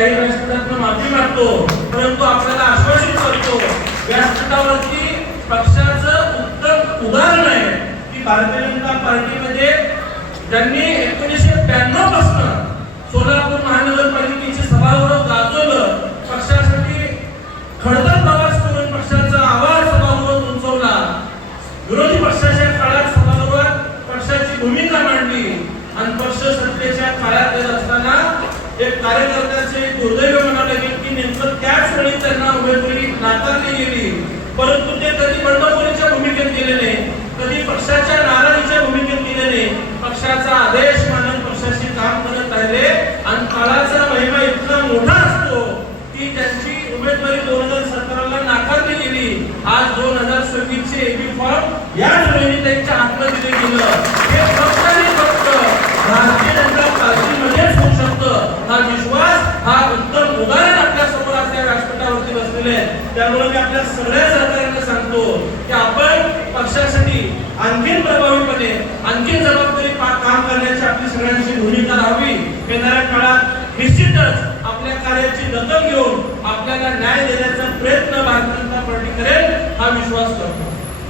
जाहीर व्यासपीठातून माफी मागतो, परंतु आपल्याला आश्वासित करतो व्यासपीठावरती पक्षाचं उत्तम उदाहरण आहे की भारतीय जनता पार्टीमध्ये ज्यांनी 1992 पासून सोलापूर महानगरपालिकेची सभागृह गाजवलं, पक्षासाठी खडतर प्रवास करून पक्षाचा आवाज सभागृहात उंचवला, विरोधी पक्षाच्या काळात सभागृहात पक्षाची भूमिका मांडली आणि पक्ष सत्तेच्या काळात येत असताना एक कार्यकर्त्याचे दुर्दैव म्हणावं लागेल की नेमकं त्याच वेळी त्यांना उमेदवारी नाकारली गेली, परंतु ते कधी बंडखोरीच्या भूमिकेत गेले नाही, कधी पक्षाच्या नाराजीच्या भूमिकेत गेले नाही, पक्षाचा आदेश मानून पक्षाशी काम करत राहिले आणि काळाचा महिमा इतका मोठा असतो की त्यांची उमेदवारी 2017 नाकारली गेली. आज 2026 चे एबी फॉर्म याच वेळी त्यांच्या हातात दिले गेलं. हे फक्त आणि फक्त भारतीय जनता पार्टीमध्येच होऊ शकतं. हा विश्वास, हा उत्तम उदाहरण आपल्या समोर असल्या व्यासपीठावरती बसलेले आहे. त्यामुळे मी आपल्या सगळ्या सहकार्यांना सांगतो की आपण पक्षासाठी आणखीन प्रभावीपणे, आणखीन जबाबदारी काम करण्याची आपली सगळ्यांची भूमिका राहावी. येणाऱ्या काळात निश्चितच आपल्या कार्याची दखल घेऊन आपल्याला न्याय देण्याचा प्रयत्न भारतीय जनता पार्टी करेल, हा विश्वास करतो.